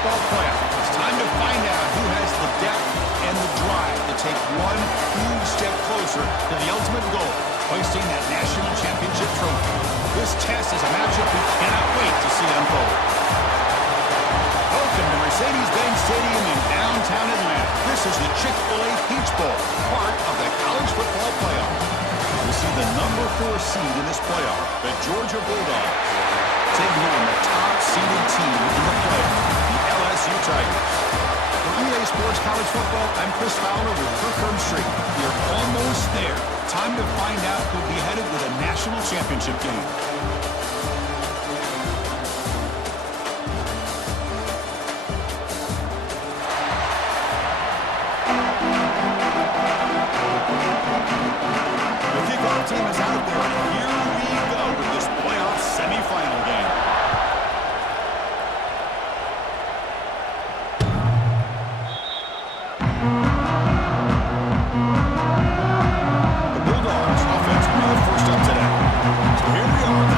football playoff. It's time to find out who has the depth and the drive to take one huge step closer to the ultimate goal, hoisting that national championship trophy. This test is a matchup we cannot wait to see unfold. Welcome to Mercedes-Benz Stadium in downtown Atlanta. This is the Chick-fil-A Peach Bowl, part of the college football playoff. We'll see the number 4 seed in this playoff, the Georgia Bulldogs, taking on the top-seeded team in the playoff, the LSU Tigers. For EA Sports College Football, I'm Chris Fowler with Kirk Street. We're almost there. Time to find out who'll be headed with a national championship game. The kickoff team is out there, and here we go with this playoff semifinal game.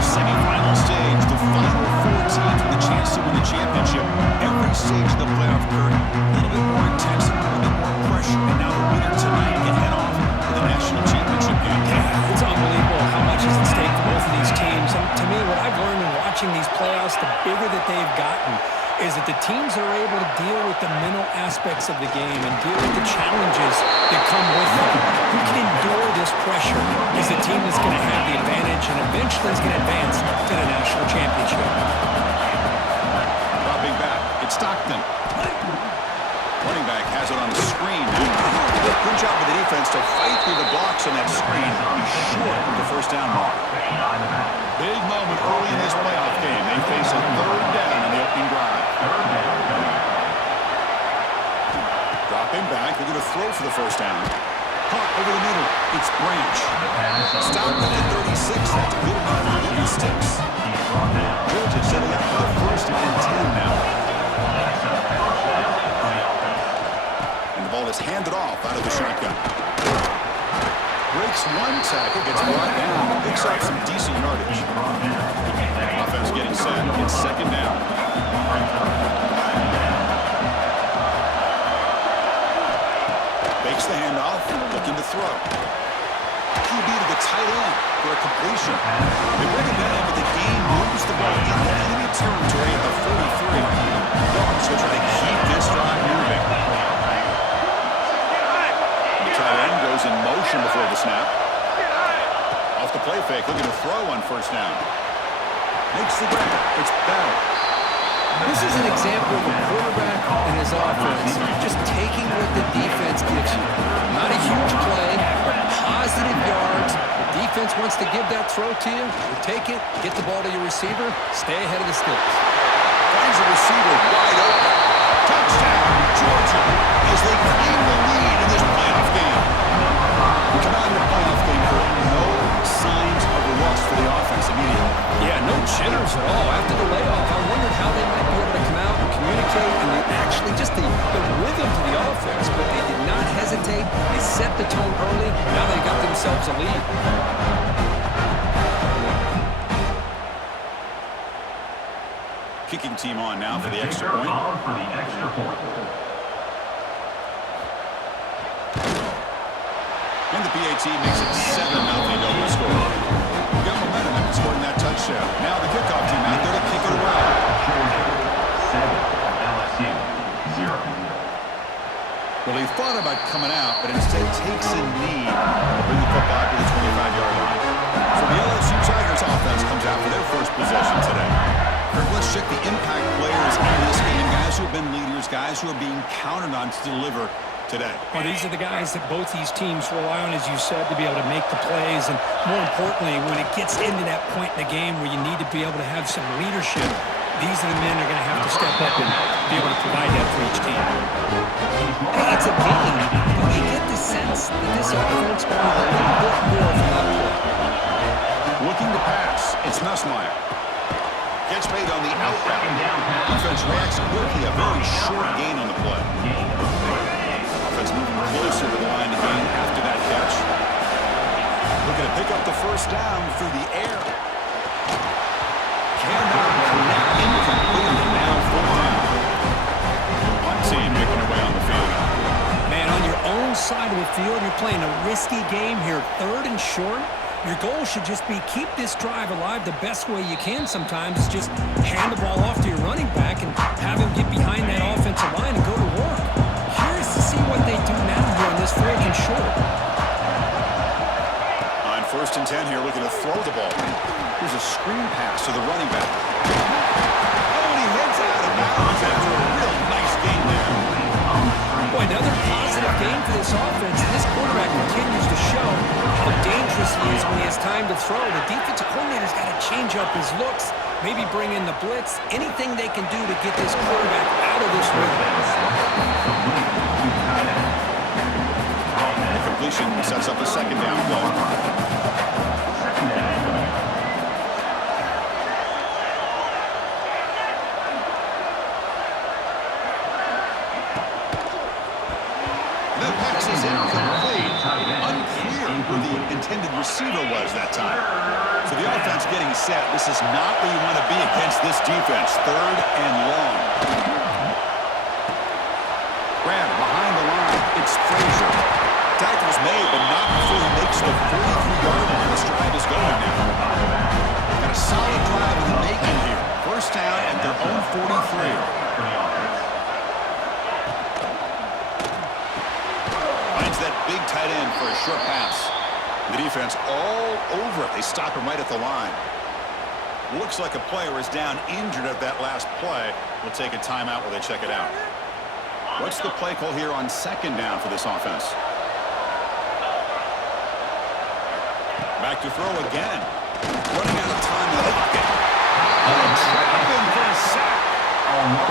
Semifinal stage, the final 4 teams with a chance to win the championship. Every stage of the playoff curve, a little bit more intensity, a little bit more pressure, and now the winner tonight can head off to the national championship game. Yeah, it's unbelievable how much is at stake for both of these teams. And to me, what I've learned in watching these playoffs, the bigger that they've gotten, is that the teams are able to deal with the mental aspects of the game and deal with the challenges that come with them. Who can endure this pressure is the team that's going to have the advantage and eventually is going to advance to the national championship. Dropping back, it's Stockton. Running back has it on the screen. Good job with the defense to fight through the blocks on that screen. He's short of the first down mark. Big moment early in this playoff game. They face a 3rd down in the opening drive. Dropping back, they're going to throw for the first down. Caught over the middle, it's Branch. Stopped at the 36, that's good enough for the sticks. Georgia setting up for the 1st and 10 now. And the ball is handed off out of the shotgun. Breaks one tackle, gets brought down, picks up some decent yardage. Offense getting set, it's 2nd down. Fakes the handoff, looking to throw. QB to the tight end for a completion. They bring it down, but the game moves the ball into enemy territory at the 43. Dogs will try to keep this drive moving. The tight end goes in motion before the snap. Off the play fake, looking to throw on 1st down. Makes the grab. It's Bell. This is an example of a quarterback and his offense just taking what the defense gives you. Not a huge play, but positive yards. The defense wants to give that throw to you. You take it, get the ball to your receiver, stay ahead of the sticks. Finds a receiver wide open. Touchdown, Georgia, as they claim the lead in this playoff game. We come out in the playoff game for no signs of a rust for the offense immediately. Yeah, no jitters at all. After the layoff, I wondered how they might be able to come out and communicate and actually just the rhythm to the offense, but they did not hesitate. They set the tone early. Now they got themselves a lead. Kicking team on now for the extra point. And the PAT makes it 7-0 double score. We got momentum after scoring that touchdown. Now the kickoff team out there to kick it away. Georgia 7, LSU 0. Well, he thought about coming out, but instead takes a knee to bring the football to the 25-yard line. So the LSU Tigers offense comes out for their first possession today. Let's check the impact players in this game, guys who have been leaders, guys who are being counted on to deliver today. Well, these are the guys that both these teams rely on, as you said, to be able to make the plays. And more importantly, when it gets into that point in the game where you need to be able to have some leadership, these are the men that are going to have to step up and be able to provide that for each team. Hey, it's a game, but you get the sense that this offense wanted a little bit more from that play. Looking to pass, it's Nussmeier. Catch made on the out route. Defense reacts quickly, a very short gain on the play. Offense moving closer to the line of game after that catch. Looking to pick up the 1st down through the air. Cannot connect, incomplete, and now 4 down. field. You're playing a risky game here, 3rd and short. Your goal should just be keep this drive alive the best way you can sometimes. Just hand the ball off to your running back and have him get behind that offensive line and go to work. Curious to see what they do now here on this 4th and short. On 1st and 10 here, looking to throw the ball. Here's a screen pass to the running back. Oh, and he heads out of bounds after a real nice game there. Boy, another positive game for this offense. This quarterback continues to show how dangerous he is when he has time to throw. The defensive coordinator's got to change up his looks, maybe bring in the blitz, anything they can do to get this quarterback out of this rhythm. The completion sets up a 2nd down play. Intended receiver was that time. So the offense getting set. This is not where you want to be against this defense. 3rd and long. Grab behind the line. It's Frazier. Tackle's made, but not before he makes the 43-yard line. This drive is going now. Got a solid drive in the making here. 1st down at their own 43. Finds that big tight end for a short pass. The defense all over it. They stop him right at the line. Looks like a player is down injured at that last play. We'll take a timeout while they check it out. What's the play call here on 2nd down for this offense? Back to throw again. Running out of time in the pocket. Trapping for a sack.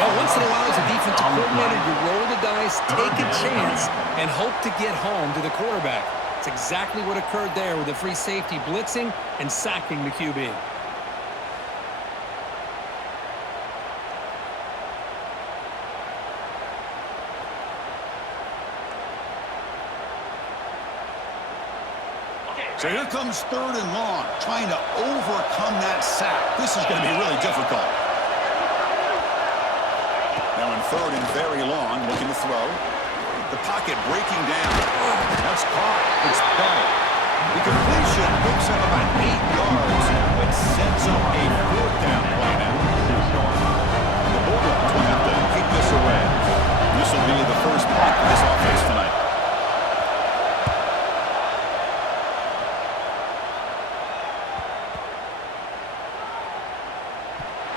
Well, once in a while as a defensive coordinator, you roll the dice, take a chance, and hope to get home to the quarterback. It's exactly what occurred there with the free safety blitzing and sacking the QB. So here comes 3rd and long, trying to overcome that sack. This is going to be really difficult. Now in 3rd and very long, looking to throw. The pocket breaking down. That's caught. It's Bell. The completion picks up about 8 yards, but sets up a 4th down play now. The Bulldogs will have to kick this away. This will be the first punt for this offense tonight.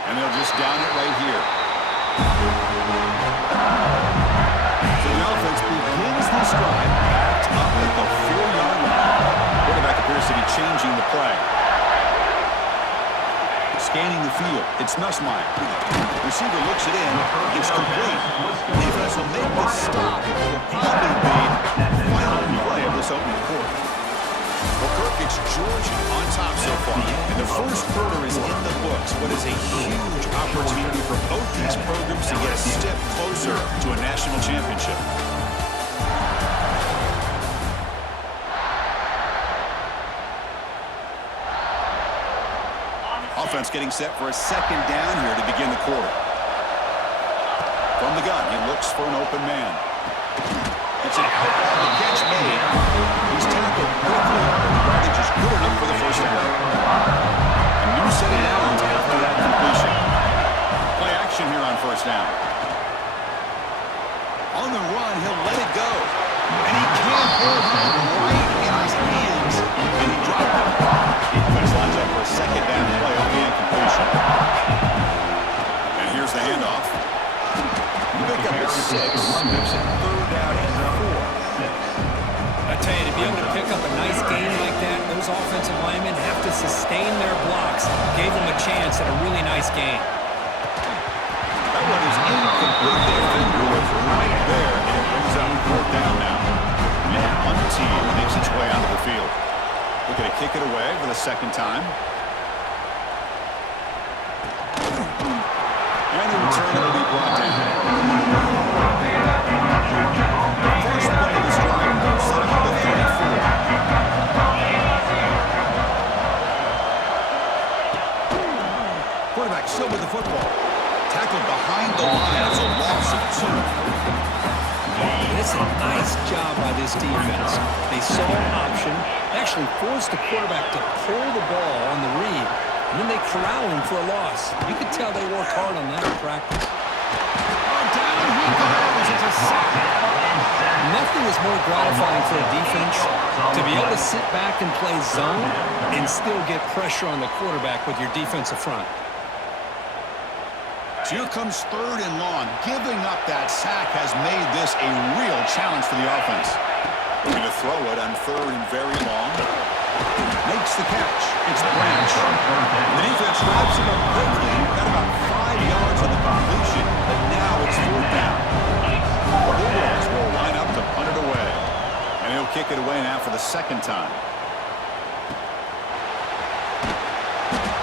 And they'll just down it right here. Begins this drive backed up at the 4-yard line. Quarterback appears to be changing the play. Scanning the field. It's Nussmeier. Receiver looks it in. It's complete. Defense will make the stop. Probably the final play of this opening quarter. Well, Kirk, it's Georgia on top so far. And the first quarter is in the books. What is a huge opportunity for both these programs to get a step closer to a national championship. Offense getting set for a 2nd down here to begin the quarter. From the gun, he looks for an open man. It's an out catch made. He's tackled quickly. The yardage is good enough for the 1st down. A new set of downs after that completion. Play action here on 1st down. On the run, he'll let it go. And he can't hold him right in his hands. And he dropped it. Offense lines up for a 2nd down play on the incompletion. And here's the handoff. You pick up a 6. Makes it 3rd down and 4. I tell you, to be able to pick up a nice game like that, those offensive linemen have to sustain their blocks. Gave them a chance at a really nice game. That one is incomplete. The defender was right there, and it brings up 4th down now. And one team makes its way onto the field. Looking to kick it away for the 2nd time. And the return will be brought down. First play of this drive, set up the 34. Quarterback still with the football. Tackled behind the line. It's a loss of 2. And it's a nice job by this defense. They saw an option, actually forced the quarterback to pull the ball on the read, and then they corral him for a loss. You could tell they worked hard on that in practice. Down he goes. It's a sack. Nothing is more gratifying for a defense to be able to sit back and play zone and still get pressure on the quarterback with your defensive front. Here comes 3rd and long. Giving up that sack has made this a real challenge for the offense. Looking to throw it on 3rd and very long. Makes the catch. It's Branch. The defense wraps it up quickly. Got about 5 yards on the completion, but now it's 4th down. The Bulldogs will line up to punt it away. And he'll kick it away now for the 2nd time.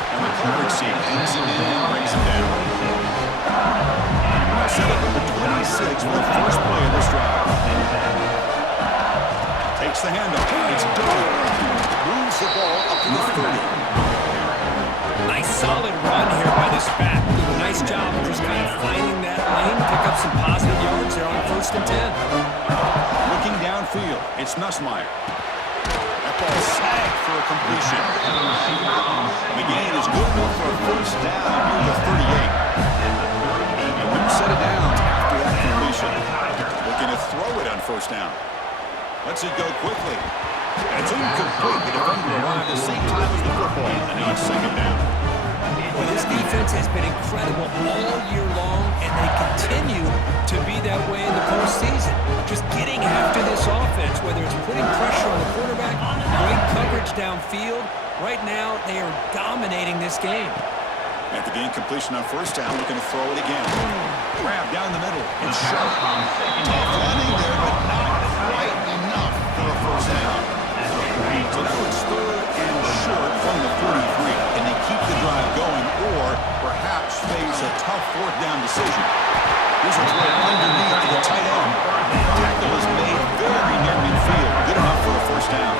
And the coverage team hangs it in and breaks it down. Now set up number 26 for the first play of this drive. Takes the handoff. It's done. Moves the ball up to the 30. Nice solid run here by this back. Did a nice job of just kind of finding that lane, pick up some positive yards there on 1st and 10. Looking downfield, it's Nussmeier. That ball sagged for a completion. The gain is good enough for a 1st down near the 38. And we set it down after that completion. Looking to throw it on 1st down. Lets it go quickly. And it's incomplete. The defender arrived at the same time as the football. And now it's 2nd down. Well, this defense has been incredible all year long, and they continue to be that way in the postseason. Just getting after this offense, whether it's putting pressure on the quarterback, great coverage downfield. Right now, they are dominating this game. After the incompletion on 1st down, looking to throw it again. Grab down the middle. It's sharp. Tough running there, but not quite enough for a 1st down. So now it's 3rd and short from the 43. Can they keep the drive going or perhaps face a tough 4th down decision? Here's a throw underneath to the tight end. Tackle is made very near midfield. Good enough for a 1st down.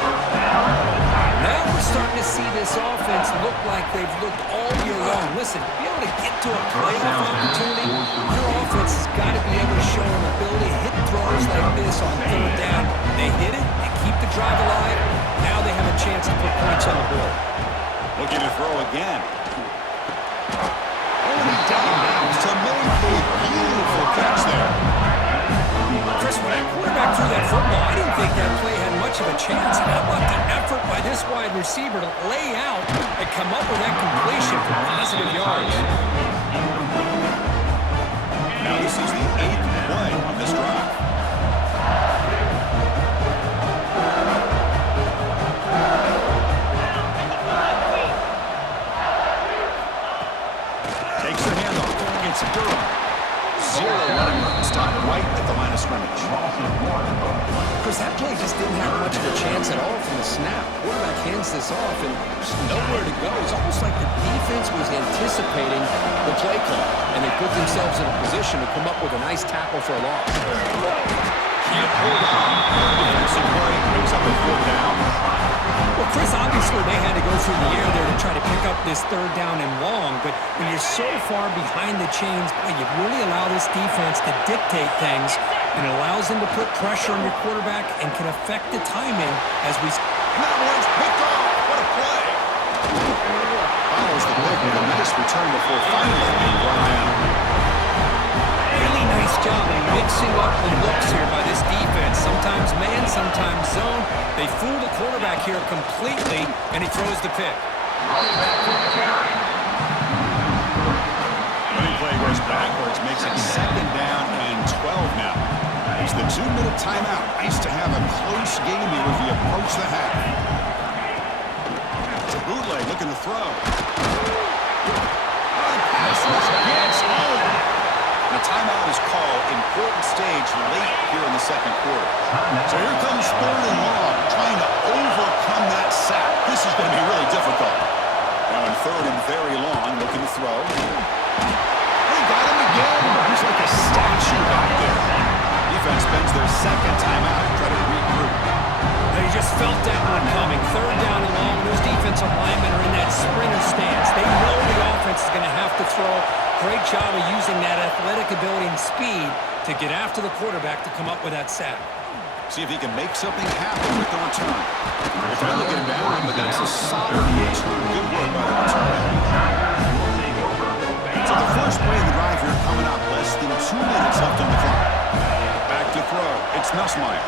Now we're starting to see this offense look like they've looked all year long. Listen, to be able to get to a playoff opportunity, your offense has got to be able to show an ability to hit throws like this on 3rd down. They hit it, they keep the drive alive. Now they have a chance to put points on the board. Looking to throw again. Only down to make a beautiful catch there. Chris, when that quarterback threw that football, I didn't think that play had much of a chance. How about the effort by this wide receiver to lay out and come up with that completion for positive yards? Now this is the 8th play on this drive. Takes the handoff. It's Durham. 0 running room. Stopped right at the line of scrimmage. Chris, that play just didn't have much of a chance at all from the snap. Quarterback hands this off and there's nowhere to go. It's almost like the defense was anticipating the play call, and they put themselves in a position to come up with a nice tackle for a loss. Can't hold on. Defensive play brings up a 4th down. Well, Chris, obviously they had to go through the air there to try to pick up this 3rd down and long, but when you're so far behind the chains, you really allow this defense to dictate things, and it allows them to put pressure on your quarterback and can affect the timing as we... And that one's picked off. What a play. Follows the pick with a nice return before finally being run down. Really nice job of mixing up the looks here by this defense. Sometimes man, sometimes zone. They fool the quarterback here completely, and he throws the pick. Running play goes backwards, makes it 2nd down and 12 now. It's the 2-minute timeout. Nice to have a close game here as we approach the half. It's a bootleg looking to throw. Passes, gets home. The timeout is called. Important stage late here in the 2nd quarter. So here comes 3rd and long, trying to overcome that sack. This is going to be really difficult. Now in 3rd and very long, looking to throw. They got him again. He's like a statue back there. Defense spends their 2nd timeout to try to regroup. They just felt that one coming. 3rd down and long. Those defensive linemen are in that sprinter stance. They know the offense is going to have to throw. Great job of using that athletic ability and speed to to get after the quarterback to come up with that sack. See if he can make something happen with the return. They're trying to get him down, but that's a solid return. Good work by the return. So the first play of the drive here coming up. Less than 2 minutes left on the clock. Back to throw. It's Nussmeier.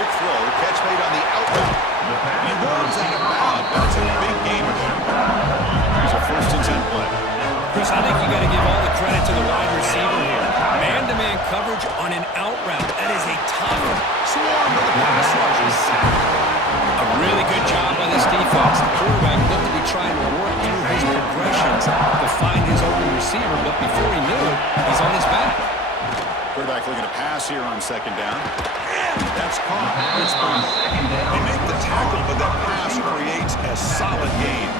Quick throw. Catch made on the out route. He rolls out of bounds, but it's a big gain for him. Here's a 1st and 10 play. Chris, I think you got to give all the credit to the wide receiver here. Man-to-man coverage on an out route. That is a tough one. Swarm with the pass rush is sacked. A really good job by this defense. The quarterback looked to be trying to work through his progressions to find his open receiver, but before he knew it, he's on his back. Quarterback looking to pass here on 2nd down. That's caught. They make the tackle, but that pass creates a solid gain.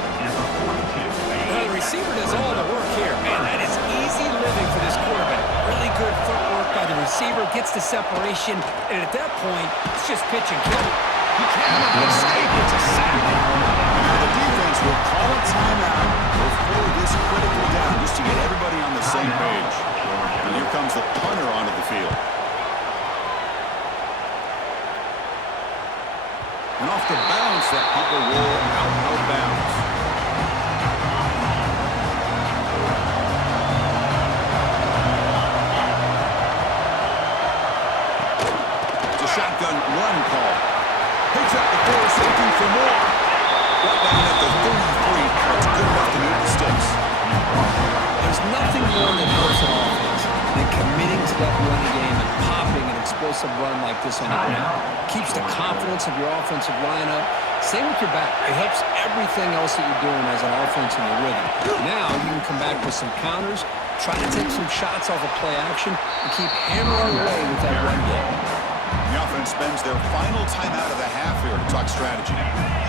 Well, the receiver does all the work here. Man, that is easy living for this quarterback. Really good footwork by the receiver, gets the separation, and at that point, it's just pitch and kill. He cannot escape. It's a sack. Now the defense will call a timeout before this critical down just to get everybody on the same page. And here comes the punter onto the field. And off the bounce, that punt will roll out of bounds. It's a shotgun run call. Picks up the force, looking for more. Right down at the 33. That's good enough to move the sticks. There's nothing more that helps an offense than committing to that running game and popping an explosive run like this on the ground. Keeps the confidence of your offensive lineup. Same with your back. It helps everything else that you're doing as an offense in your rhythm. Now you can come back with some counters, try to take some shots off of play action, and keep hammering away with that run game. The offense spends their final timeout of the half here to talk strategy.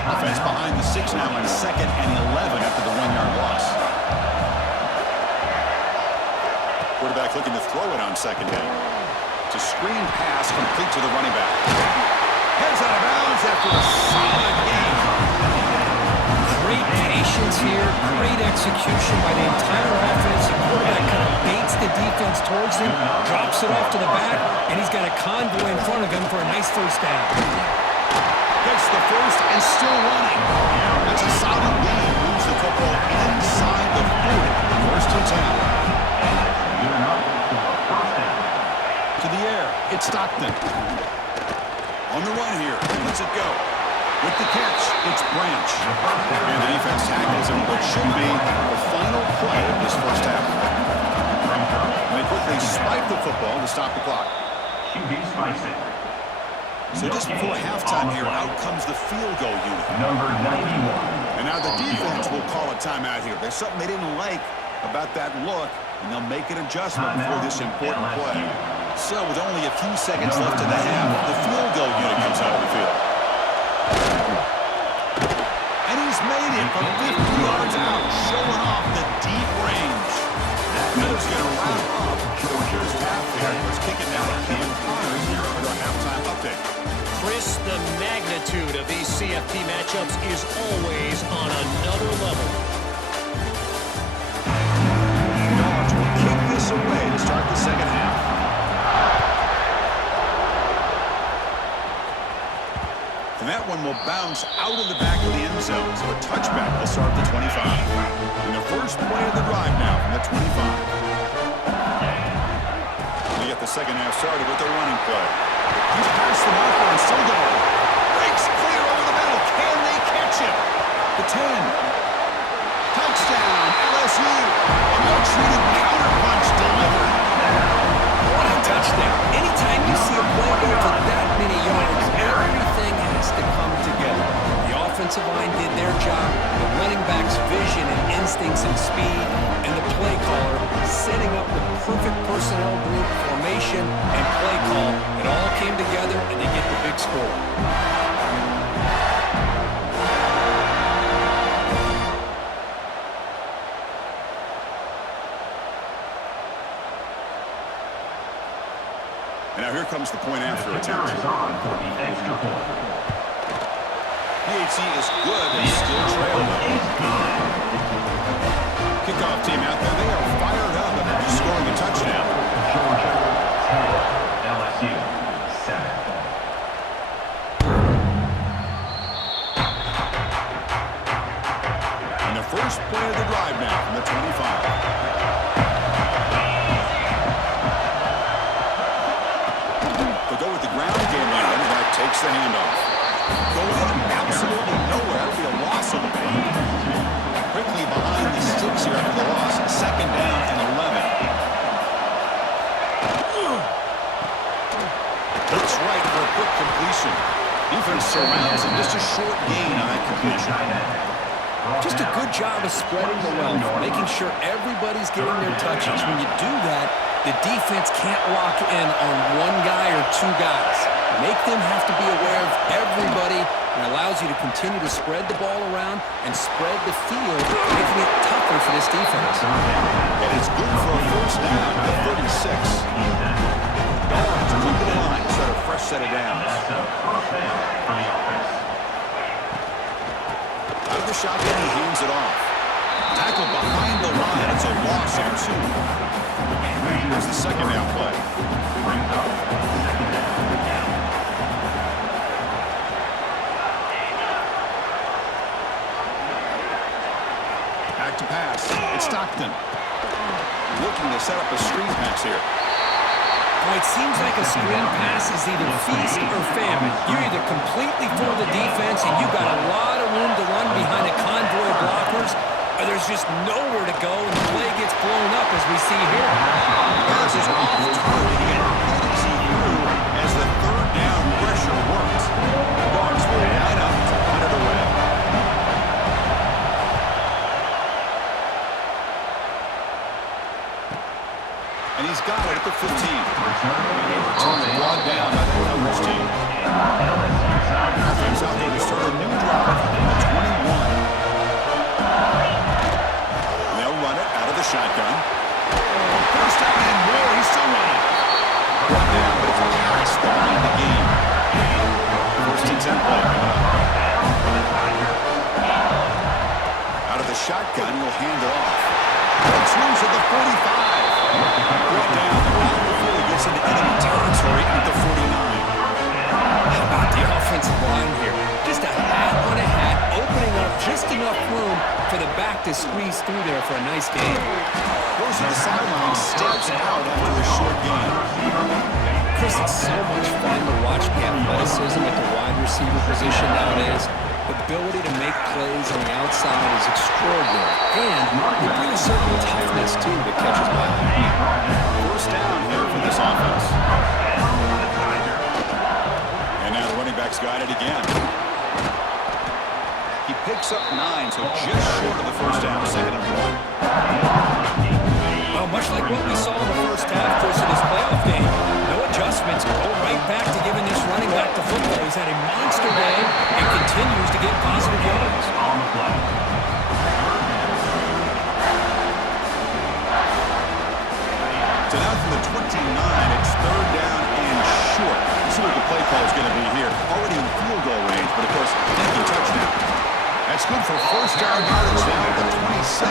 Offense behind the 6 now on 2nd and 11 after the 1-yard loss. Quarterback looking to throw it on 2nd down. It's a screen pass complete to the running back. Heads out of bounds after a solid gain. Great patience here, great execution by the entire offense. The quarterback kind of baits the defense towards him, drops it off to the back, and he's got a convoy in front of him for a nice 1st down. Gets the first and still running. That's a solid gain. Moves the football inside the 40. 1st and 10. To the air. It's Stockton. On the run here. Lets it go. With the catch, it's Branch. And the defense tackles him what should be the final play of this 1st half. And they quickly spike the football to stop the clock. So just before halftime here, out comes the field goal unit. Number 91. And now the defense will call a timeout here. There's something they didn't like about that look, and they'll make an adjustment before this important play. So with only a few seconds left in the half, the field goal unit comes out of the field. And he's made it from 50 yards out, showing off the deep range. That is going to wrap up Georgia's half here. Let's kick it now to Cam Connors here with our halftime update. Chris, the magnitude of these CFP matchups is always on another level. Dogs will kick this away to start the 2nd half. And that one will bounce out of the back of the end zone. So a touchback will start the 25. And the first play of the drive now from the 25. We get the 2nd half started with the running play. He's past the marker and still going. Breaks clear over the middle. Can they catch him? The 10. Touchdown, LSU. A no-treated counterpunch delivered. What a touchdown. Anytime you see a play go for that many yards, everything has to come together. The offensive line did their job, the running back's vision and instincts and speed, and the play caller setting up the perfect personnel group, formation, and play call. It all came together, and they get the big score. And now here comes the point after attempt. PHC is good and still trailing. Kickoff team out there, they are fired up after just scoring a touchdown. Just a good job of spreading the wealth, making sure everybody's getting their touches. When you do that, the defense can't lock in on one guy or two guys. Make them have to be aware of everybody, and allows you to continue to spread the ball around and spread the field, making it tougher for this defense. And it's good for a first down at 36. Dogs come to the line, set a fresh set of downs. Out of the shotgun, he hands it off. Tackled behind the line. It's a loss of 2. Here's the second down play. Back to pass. It's Stockton. Looking to set up a screen pass here. Well, it seems like a screen pass is either feast or famine. You either completely fool the defense and you got a lot of room to run behind a convoy of blockers, or there's just nowhere to go and the play gets blown up as we see here. Pass is off target and heading through as the third down pressure works. The Dogs will line up to put it away. And he's got it at the 15. Return the ball down by the coverage team. Offense out there to start a new drive at 21. They'll run it out of the shotgun. First down and more. He's still running. Brought down, but it's past the line of the game. First and 10 play coming up. Out of the shotgun, he'll hand it off. Swings at the 45. Brought down right before he gets into enemy territory at the 49. How about the offensive line here? Just a hat on a hat, opening up just enough room for the back to squeeze through there for a nice gain. Goes to the sideline, steps out after a short gain. Chris, it's so much fun to watch the athleticism at the wide receiver position nowadays. The ability to make plays on the outside is extraordinary. And they bring a certain toughness, too, that catches my eye. First down here for this offense. And now the running back's got it again. He picks up 9, so just short of the first down, second and 1. Well, much like what we saw in the first half, Chris, of this playoff game, no adjustments, go right back to giving this running back to football. He's had a monster day and continues to get positive yards. On the play. So now from the 29, it's third down and short. Let's see what the play call is going to be here. Already in field goal range, but of course, empty touchdown. That's good for first down yardage now at the 26.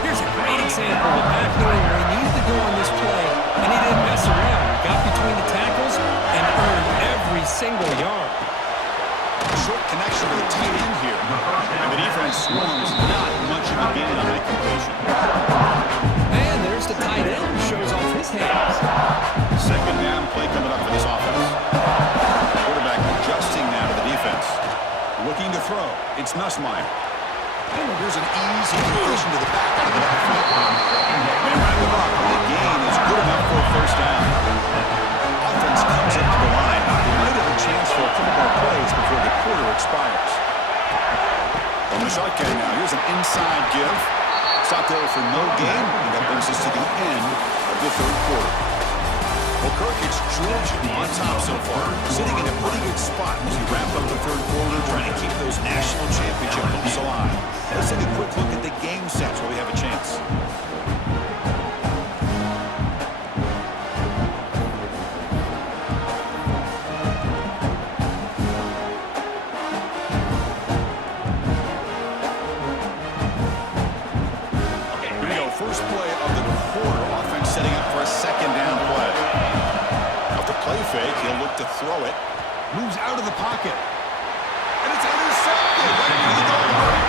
Here's a great example of back knowing where he needed to go on this play, and he didn't mess around. Got between the tackles and earned every single yard. Short connection to the tight end here. And the defense swarms not much of a gain on that completion. And there's the tight end who shows off his hands. Second down play coming up for this offense. Quarterback adjusting now to the defense. Looking to throw. It's Nussmeier. Here's an easy completion to the back out of the backfield. And wrap him up. The gain is good enough for a first down. Offense comes up to the line. They might have a chance for a couple more plays before the quarter expires. On the shotgun now, here's an inside give. Stop there for no gain, and that brings us to the end of the third quarter. Well, Kirk, it's Georgia on top so far, sitting in a pretty good spot as we wrap up the third quarter, trying to keep those national championship hopes alive. Let's take a quick look at the game sets where we have a chance. First play of the quarter, offense setting up for a second down play. Off the play fake, he'll look to throw it. Moves out of the pocket. And it's intercepted right near the goal line.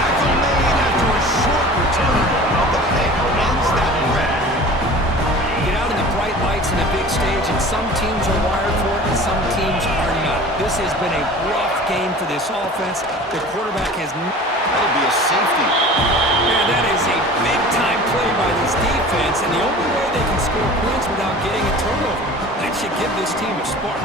Tackle made after a short return of the pick ends that run. Get out in the bright lights in a big stage, and some teams are wired for it and some teams are not. This has been a rough game for this offense. The quarterback has... That'll be a safety. Man, that is a big-time play by this defense, and the only way they can score points without getting a turnover. That should give this team a spark.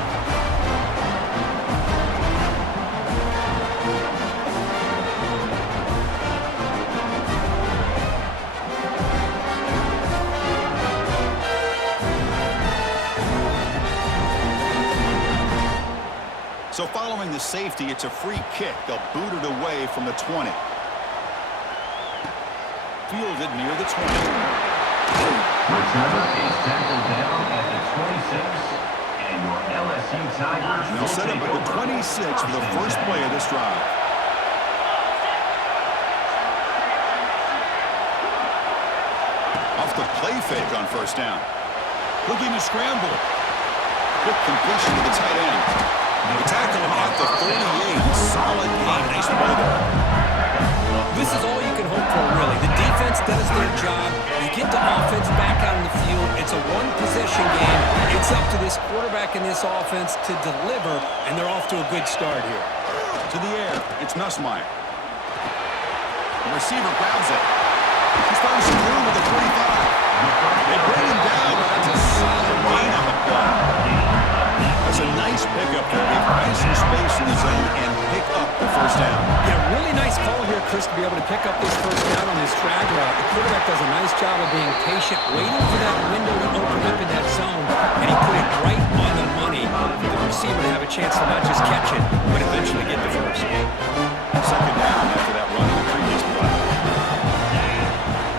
the safety. It's a free kick. They'll boot it away from the 20. Fielded near the 20. Returner is tackled down at the 26. And your LSU Tigers They'll set up at the 26 for the first play of this drive. Off the play fake on first down. Looking to scramble. Quick completion to the tight end. They tackle him at the 38. Solid gain. Nice play there. This is all you can hope for, really. The defense does their job. You get the offense back out in the field. It's a one-possession game. It's up to this quarterback and this offense to deliver, and they're off to a good start here. To the air. It's Nussmeier. The receiver grabs it. He's found some room at the 45. They bring him down, but that's a solid gain on the play. That's a nice pickup there. They find some space in the zone and pick up the first down. Yeah, really nice call here, Chris, to be able to pick up this first down on this drag route. The quarterback does a nice job of being patient, waiting for that window to open up in that zone, and he put it right on the money for the receiver to have a chance to not just catch it, but eventually get the first. Second down after that run in the previous play.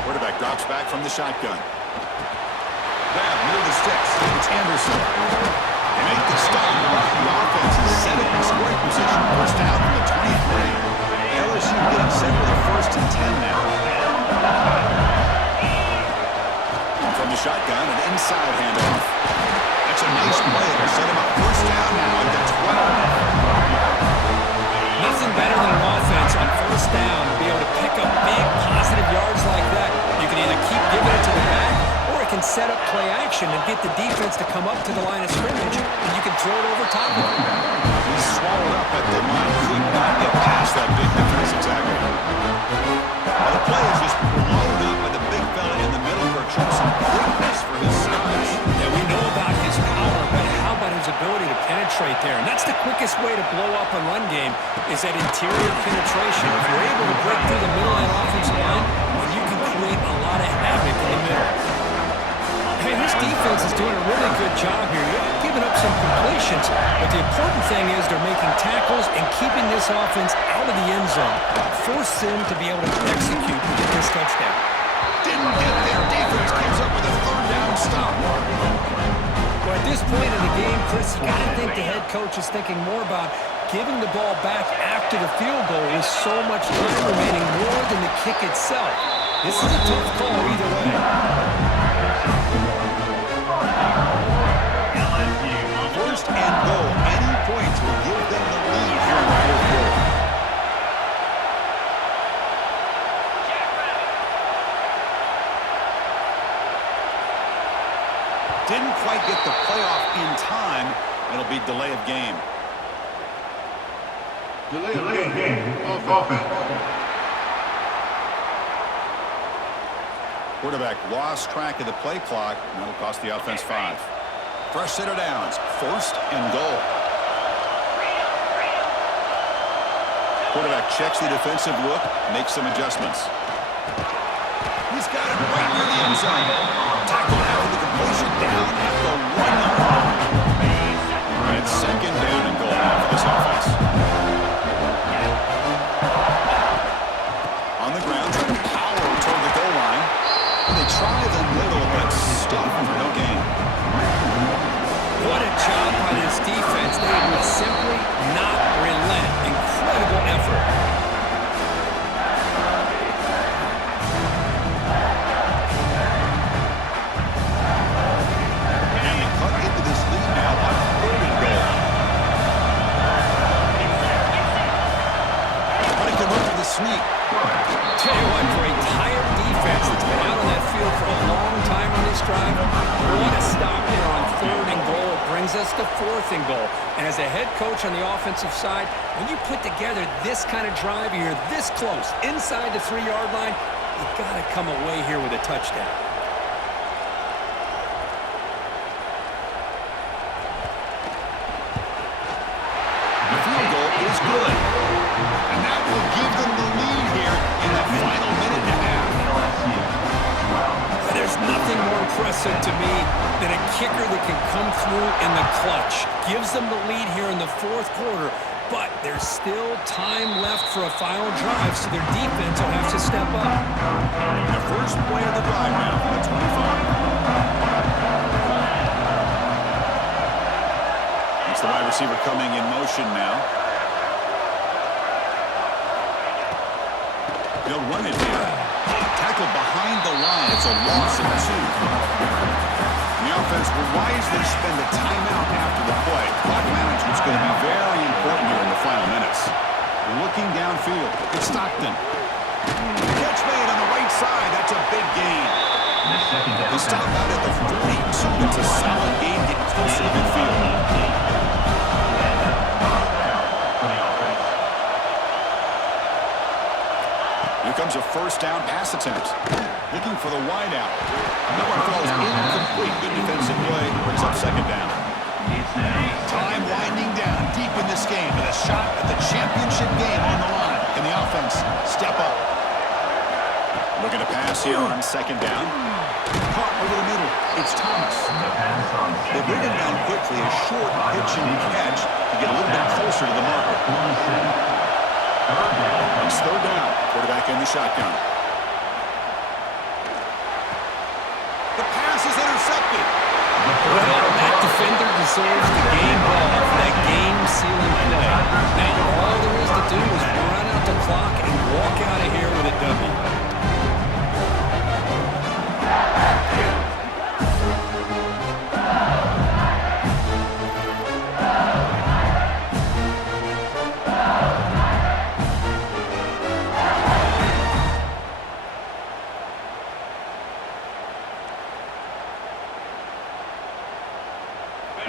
Quarterback drops back from the shotgun. Grab near the sticks. It's Anderson. They make the stop. The offense is set up in scoring position. First down from the 23. LSU getting set for the first and 10 now. And from the shotgun, an inside handoff. That's a nice play. They'll set him up first down now at the 12. Nothing better than an offense on first down to be able to pick up big positive yards like that. You can either keep giving it to the back, or it can set up play action and get the defense to come up to the line of scrimmage, and you can throw it over top of him. He's swallowed up at the line. Could not get past that big defensive tackle. Well, the play is just blown up by the big fella in the middle for some quickness for his size. Yeah, we know about his power, but how about his ability to penetrate there? And that's the quickest way to blow up a run game, is that interior penetration. If you're able to break through the middle of that offensive line, then you can create a lot of havoc in the middle. Hey, this defense is doing a really good job here. They're giving up some completions, but the important thing is they're making tackles and keeping this offense out of the end zone. Force them to be able to execute and get this touchdown. Didn't get there. Defense comes up with a third down stop. Well, at this point in the game, Chris, you got to think the head coach is thinking more about giving the ball back after the field goal with so much time remaining more than the kick itself. This is a tough call either way. First and goal. Any points will give them the lead here in the fourth quarter. Didn't quite get the playoff in time. It'll be delay of game. Delay of game of offense. Quarterback lost track of the play clock, and that'll cost the offense 5. Fresh set of downs, first and goal. Quarterback checks the defensive look, makes some adjustments. He's got it right near the end zone. Tackled after the completion, down at the 1-yard line. And it's second down and goal now for this offense. On the ground, trying to power toward the goal line. And they try the middle, but stop for no gain. What a job by this defense. They would simply not relent. Incredible effort. And they cut into this lead now on third and goal. But he can look for the sneak. Tell you what, for a tired defense that's been out on that field for a long time on this drive, what a stop here on third and goal. It brings us to fourth and goal. And as a head coach on the offensive side, when you put together this kind of drive, you're this close, inside the 3-yard line, you've got to come away here with a touchdown. The field goal is good. And that will give them the lead here in the final minute and a half. There's nothing more impressive to me than a kicker that can come through in the clutch. Gives them the lead here in the fourth quarter, but there's still time left for a final drive, so their defense will have to step up. The first play of the drive now from the 25. It's the wide receiver coming in motion now. They'll run it here. Tackled behind the line. It's a loss of 2. The offense will wisely spend a timeout after the play. Clock management's going to be very important here in the final minutes. Looking downfield, it's Stockton. Catch made on the right side. That's a big gain. They stop out at the 42. It's a solid gain getting close to the midfield. Here comes a first down pass attempt. Looking for the wide out. That one falls incomplete. Good defensive play. Brings up second down. Time winding down deep in this game with a shot at the championship game on the line. Can the offense step up? Looking to pass here on second down. Caught over the middle. It's Thomas. They bring him down quickly. A short pitch and catch to get a little bit closer to the marker. It's third down. Quarterback in the shotgun. The pass is intercepted. Well, that defender deserves the game ball for that game-sealing play. Now, all there is to do is run out the clock and walk out of here with a W.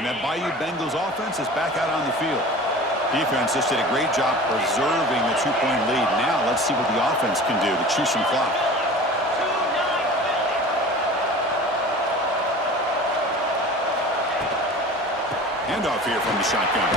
And that Bayou Bengals offense is back out on the field. Defense just did a great job preserving the 2-point lead. Now let's see what the offense can do to chew some clock. Handoff here from the shotgun.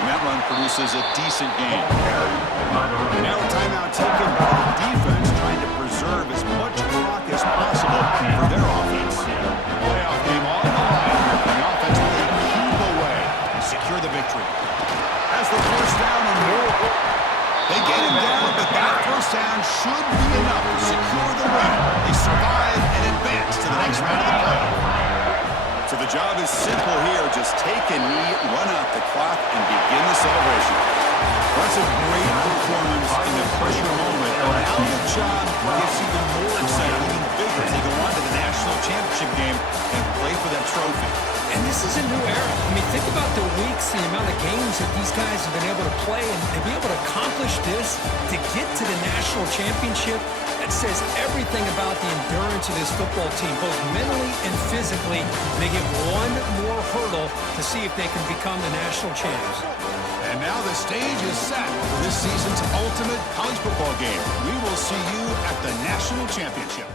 And that run produces a decent gain. And now a timeout taken by the defense, trying to preserve as much clock as possible for their offense. Playoff game on the line. And the offense will keep away and secure the victory. Has the first down and more. They get him down, but that first down should be enough to secure the win. They survive and advance to the next round of the playoff. So the job is simple here. Just take a knee, run out the clock, and begin the celebration. That's a great performance in a pressure moment. But now the job gets even more exciting, even bigger as they go on to the national championship game and play for that trophy. And this is a new era. I mean, think about the weeks, the amount of games that these guys have been able to play, and to be able to accomplish this, to get to the national championship, that says everything about the endurance of this football team, both mentally and physically. They get one more hurdle to see if they can become the national champs. And now the stage is set for this season's ultimate college football game. We will see you at the national championship.